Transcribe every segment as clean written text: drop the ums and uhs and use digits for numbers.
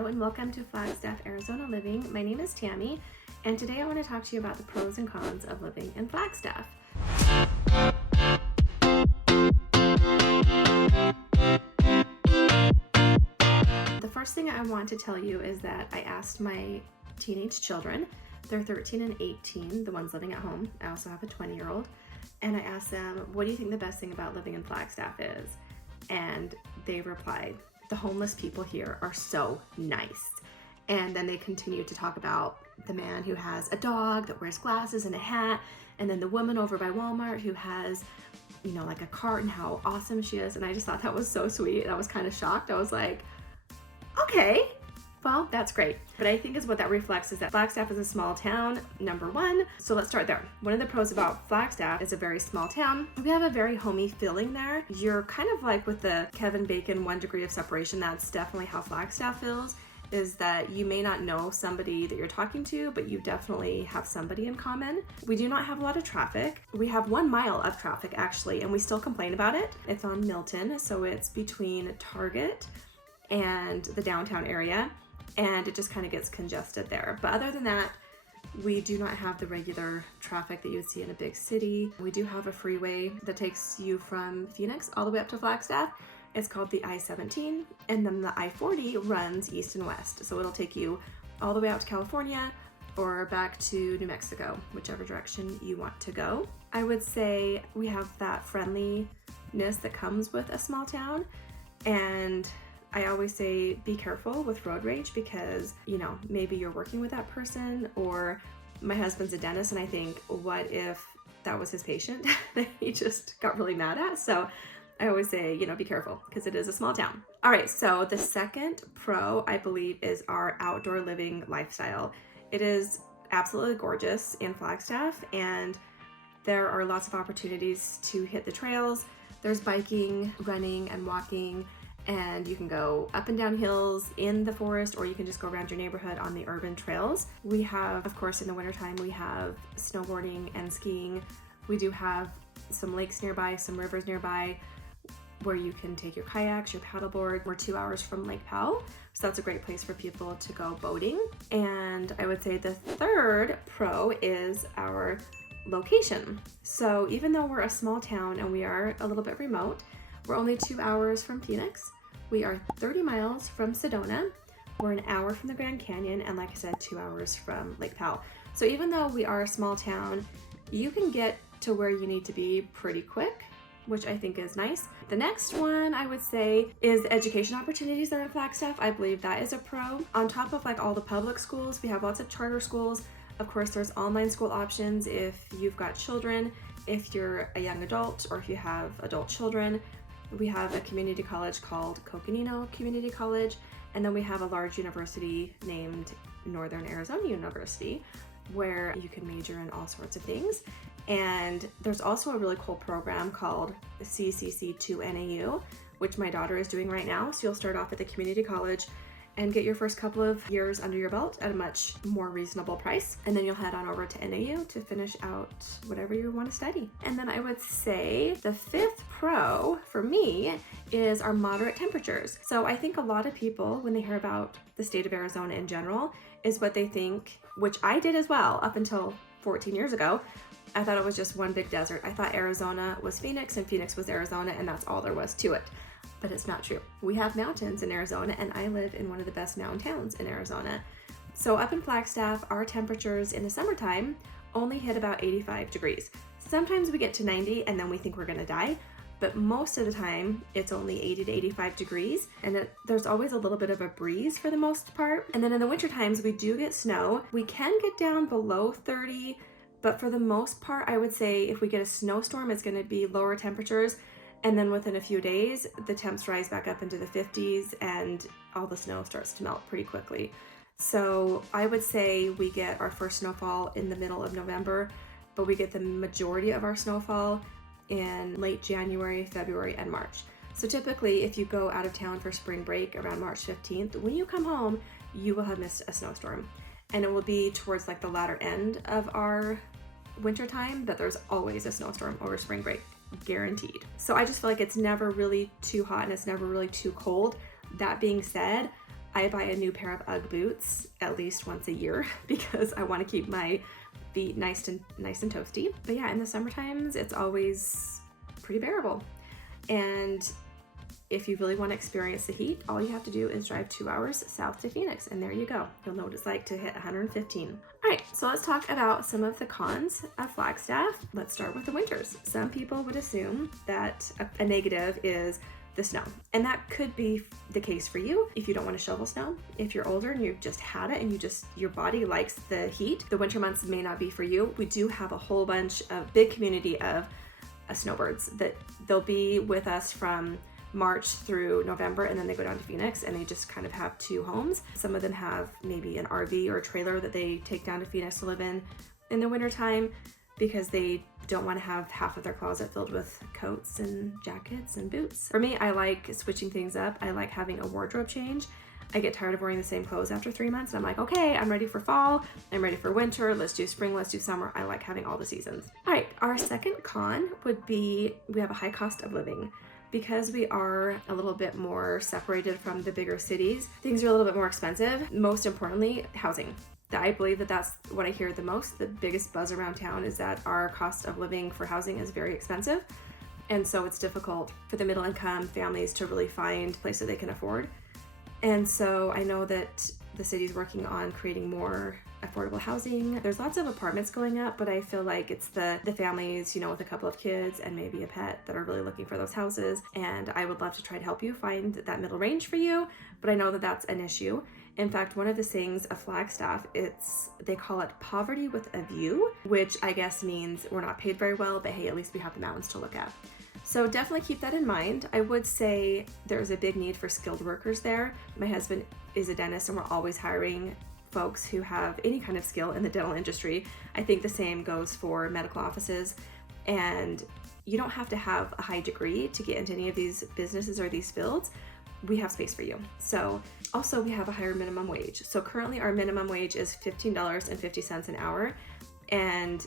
Hello and welcome to Flagstaff Arizona Living. My name is Tammy, and today I want to talk to you about the pros and cons of living in Flagstaff. The first thing I want to tell you is that I asked my teenage children, they're 13 and 18, the ones living at home. I also have a 20-year-old, and I asked them, what do you think the best thing about living in Flagstaff is? And they replied, the homeless people here are so nice. And then they continued to talk about the man who has a dog that wears glasses and a hat, and then the woman over by Walmart who has, you know, like a cart and how awesome she is. And I just thought that was so sweet. And I was kind of shocked. I was like, okay, well, that's great. But I think is what that reflects is that Flagstaff is a small town, number one. So let's start there. One of the pros about Flagstaff is a very small town. We have a very homey feeling there. You're kind of like with the Kevin Bacon 1 degree of separation. That's definitely how Flagstaff feels, is that you may not know somebody that you're talking to, but you definitely have somebody in common. We do not have a lot of traffic. We have 1 mile of traffic actually, and we still complain about it. It's on Milton, so it's between Target and the downtown area, and it just kind of gets congested there. But other than that, we do not have the regular traffic that you would see in a big city. We do have a freeway that takes you from Phoenix all the way up to Flagstaff. It's called the I-17, and then the I-40 runs east and west. So it'll take you all the way out to California or back to New Mexico, whichever direction you want to go. I would say we have that friendliness that comes with a small town, and I always say be careful with road rage because, you know, maybe you're working with that person, or my husband's a dentist and I think, what if that was his patient that he just got really mad at? So I always say, you know, be careful because it is a small town. All right, so the second pro, I believe, is our outdoor living lifestyle. It is absolutely gorgeous in Flagstaff, and there are lots of opportunities to hit the trails. There's biking, running, and walking, and you can go up and down hills in the forest, or you can just go around your neighborhood on the urban trails. We have, of course, in the wintertime, we have snowboarding and skiing. We do have some lakes nearby, some rivers nearby, where you can take your kayaks, your paddleboard. We're 2 hours from Lake Powell, so that's a great place for people to go boating. And I would say the third pro is our location. So even though we're a small town and we are a little bit remote, we're only 2 hours from Phoenix. We are 30 miles from Sedona. We're an hour from the Grand Canyon, and like I said, 2 hours from Lake Powell. So even though we are a small town, you can get to where you need to be pretty quick, which I think is nice. The next one I would say is the education opportunities there in Flagstaff. I believe that is a pro. On top of like all the public schools, we have lots of charter schools. Of course, there's online school options if you've got children, if you're a young adult, or if you have adult children. We have a community college called Coconino Community College, and then we have a large university named Northern Arizona University, where you can major in all sorts of things. And there's also a really cool program called CCC2NAU, which my daughter is doing right now. So you'll start off at the community college and get your first couple of years under your belt at a much more reasonable price. And then you'll head on over to NAU to finish out whatever you want to study. And then I would say the fifth pro for me is our moderate temperatures. So I think a lot of people, when they hear about the state of Arizona in general, is what they think, which I did as well up until 14 years ago. I thought it was just one big desert. I thought Arizona was Phoenix and Phoenix was Arizona, and that's all there was to it. But it's not true. We have mountains in Arizona, and I live in one of the best mountain towns in Arizona. So up in Flagstaff, our temperatures in the summertime only hit about 85 degrees. Sometimes we get to 90 and then we think we're gonna die, but most of the time it's only 80 to 85 degrees, and there's always a little bit of a breeze for the most part. And then in the winter times, we do get snow. We can get down below 30, but for the most part, I would say if we get a snowstorm, it's gonna be lower temperatures. And then within a few days, the temps rise back up into the 50s and all the snow starts to melt pretty quickly. So I would say we get our first snowfall in the middle of November, but we get the majority of our snowfall in late January, February, and March. So typically, if you go out of town for spring break around March 15th, when you come home, you will have missed a snowstorm. And it will be towards like the latter end of our winter time that there's always a snowstorm over spring break. Guaranteed. So I just feel like it's never really too hot and it's never really too cold. That being said, I buy a new pair of UGG boots at least once a year because I want to keep my feet nice and toasty. But yeah, in the summer times, it's always pretty bearable. And if you really want to experience the heat, all you have to do is drive 2 hours south to Phoenix, and there you go. You'll know what it's like to hit 115. All right, so let's talk about some of the cons of Flagstaff. Let's start with the winters. Some people would assume that a negative is the snow, and that could be the case for you if you don't want to shovel snow. If you're older and you've just had it and your body likes the heat, the winter months may not be for you. We do have a whole bunch of big community of snowbirds that they'll be with us from March through November, and then they go down to Phoenix and they just kind of have two homes. Some of them have maybe an RV or a trailer that they take down to Phoenix to live in the wintertime because they don't want to have half of their closet filled with coats and jackets and boots. For me, I like switching things up. I like having a wardrobe change. I get tired of wearing the same clothes after 3 months, and I'm like, okay, I'm ready for fall, I'm ready for winter, let's do spring, let's do summer. I like having all the seasons. All right, our second con would be we have a high cost of living. Because we are a little bit more separated from the bigger cities, things are a little bit more expensive. Most importantly, housing. I believe that that's what I hear the most. The biggest buzz around town is that our cost of living for housing is very expensive. And so it's difficult for the middle income families to really find a place that they can afford. And so I know that the city's working on creating more affordable housing. There's lots of apartments going up, but I feel like it's the families, you know, with a couple of kids and maybe a pet that are really looking for those houses. And I would love to try to help you find that middle range for you, but I know that that's an issue. In fact, one of the sayings of Flagstaff, they call it poverty with a view, which I guess means we're not paid very well, but hey, at least we have the mountains to look at. So definitely keep that in mind. I would say there's a big need for skilled workers there. My husband is a dentist and we're always hiring folks who have any kind of skill in the dental industry. I think the same goes for medical offices, and you don't have to have a high degree to get into any of these businesses or these fields. We have space for you. So also we have a higher minimum wage. So currently our minimum wage is $15.50 an hour, and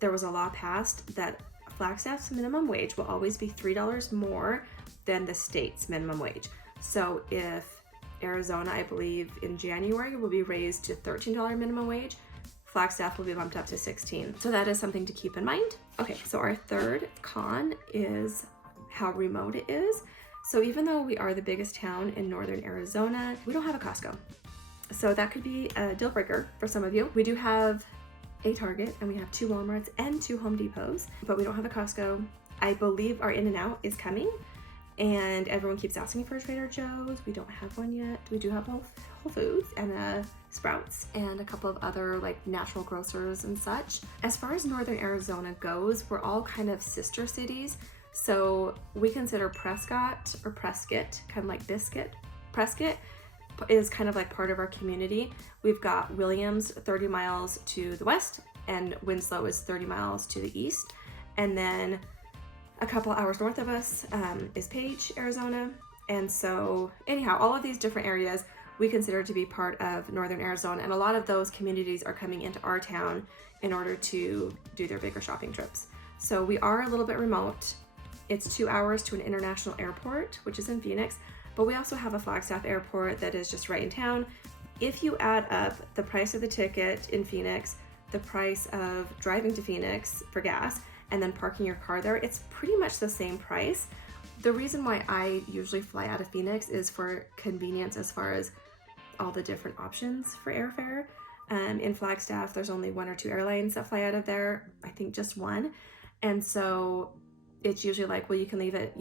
there was a law passed that Flagstaff's minimum wage will always be $3 more than the state's minimum wage. So if Arizona, I believe in January, will be raised to $13 minimum wage, Flagstaff will be bumped up to $16. So that is something to keep in mind. Okay, so our third con is how remote it is. So even though we are the biggest town in northern Arizona, we don't have a Costco. So that could be a deal breaker for some of you. We do have a Target and we have 2 Walmarts and 2 Home Depots, but we don't have a Costco. I believe our In-N-Out is coming, and everyone keeps asking for a Trader Joe's. We don't have one yet. We do have Whole Foods and Sprouts and a couple of other like natural grocers and such. As far as northern Arizona goes, we're all kind of sister cities. So we consider Prescott, kind of like Biscuit. Prescott is kind of like part of our community. We've got Williams 30 miles to the west, and Winslow is 30 miles to the east. And then a couple hours north of us is Page, Arizona. And so anyhow, all of these different areas we consider to be part of northern Arizona, and a lot of those communities are coming into our town in order to do their bigger shopping trips. So we are a little bit remote. It's 2 hours to an international airport, which is in Phoenix, but we also have a Flagstaff airport that is just right in town. If you add up the price of the ticket in Phoenix, the price of driving to Phoenix for gas, and then parking your car there, it's pretty much the same price. The reason why I usually fly out of Phoenix is for convenience as far as all the different options for airfare. In Flagstaff, there's only 1 or 2 airlines that fly out of there, I think just one. And so it's usually like, well, you can leave at,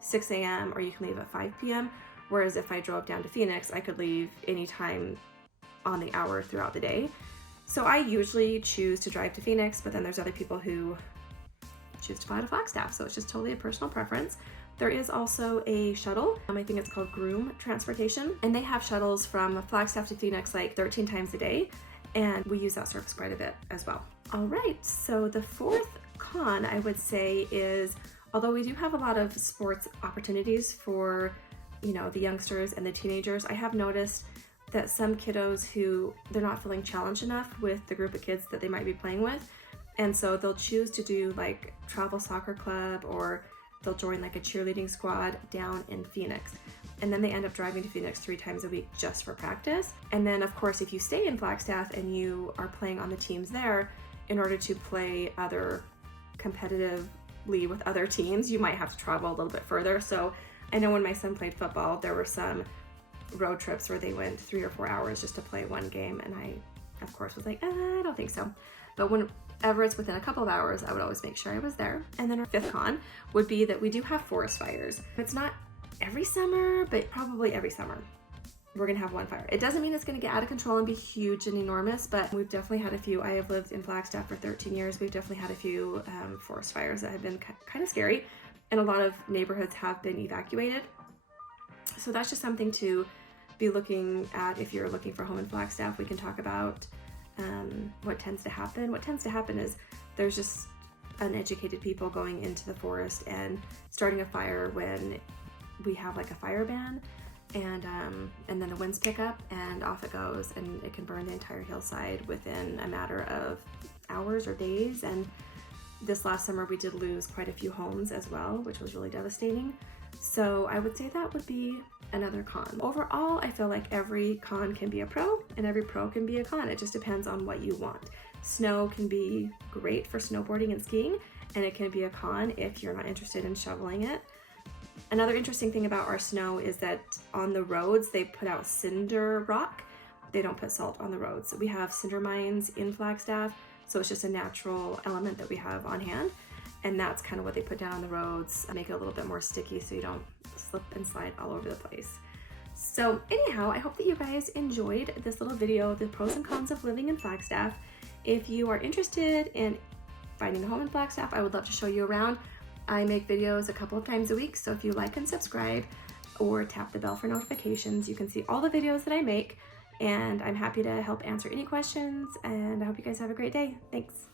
6 a.m. or you can leave at 5 p.m. Whereas if I drove down to Phoenix, I could leave anytime on the hour throughout the day. So I usually choose to drive to Phoenix, but then there's other people who choose to fly to Flagstaff. So it's just totally a personal preference. There is also a shuttle. I think it's called Groom Transportation, and they have shuttles from Flagstaff to Phoenix like 13 times a day, and we use that service quite a bit as well. All right, so the fourth con I would say is, although we do have a lot of sports opportunities for, the youngsters and the teenagers, I have noticed that some kiddos who they're not feeling challenged enough with the group of kids that they might be playing with, and so they'll choose to do like travel soccer club, or they'll join like a cheerleading squad down in Phoenix. and then they end up driving to Phoenix 3 times a week just for practice. And then of course, if you stay in Flagstaff and you are playing on the teams there, in order to play other competitively with other teams, you might have to travel a little bit further. So I know when my son played football, there were some road trips where they went 3 or 4 hours just to play one game, and I of course was like, I don't think so. But whenever it's within a couple of hours, I would always make sure I was there. And then our fifth con would be that we do have forest fires. It's not every summer, but probably every summer we're gonna have one fire. It doesn't mean it's gonna get out of control and be huge and enormous, but we've definitely had a few. I have lived in Flagstaff for 13 years. We've definitely had a few forest fires that have been kind of scary, and a lot of neighborhoods have been evacuated. So that's just something to be looking at if you're looking for a home in Flagstaff. We can talk about what tends to happen. What tends to happen is there's just uneducated people going into the forest and starting a fire when we have like a fire ban, and then the winds pick up and off it goes, and it can burn the entire hillside within a matter of hours or days. And this last summer we did lose quite a few homes as well, which was really devastating. So I would say that would be another con. Overall, I feel like every con can be a pro and every pro can be a con. It just depends on what you want. Snow can be great for snowboarding and skiing, and it can be a con if you're not interested in shoveling it. Another interesting thing about our snow is that on the roads, they put out cinder rock. They don't put salt on the roads. We have cinder mines in Flagstaff, so it's just a natural element that we have on hand. And that's kind of what they put down on the roads, make it a little bit more sticky so you don't slip and slide all over the place. So anyhow, I hope that you guys enjoyed this little video, the pros and cons of living in Flagstaff. If you are interested in finding a home in Flagstaff, I would love to show you around. I make videos a couple of times a week, so if you like and subscribe or tap the bell for notifications, you can see all the videos that I make, and I'm happy to help answer any questions, and I hope you guys have a great day. Thanks.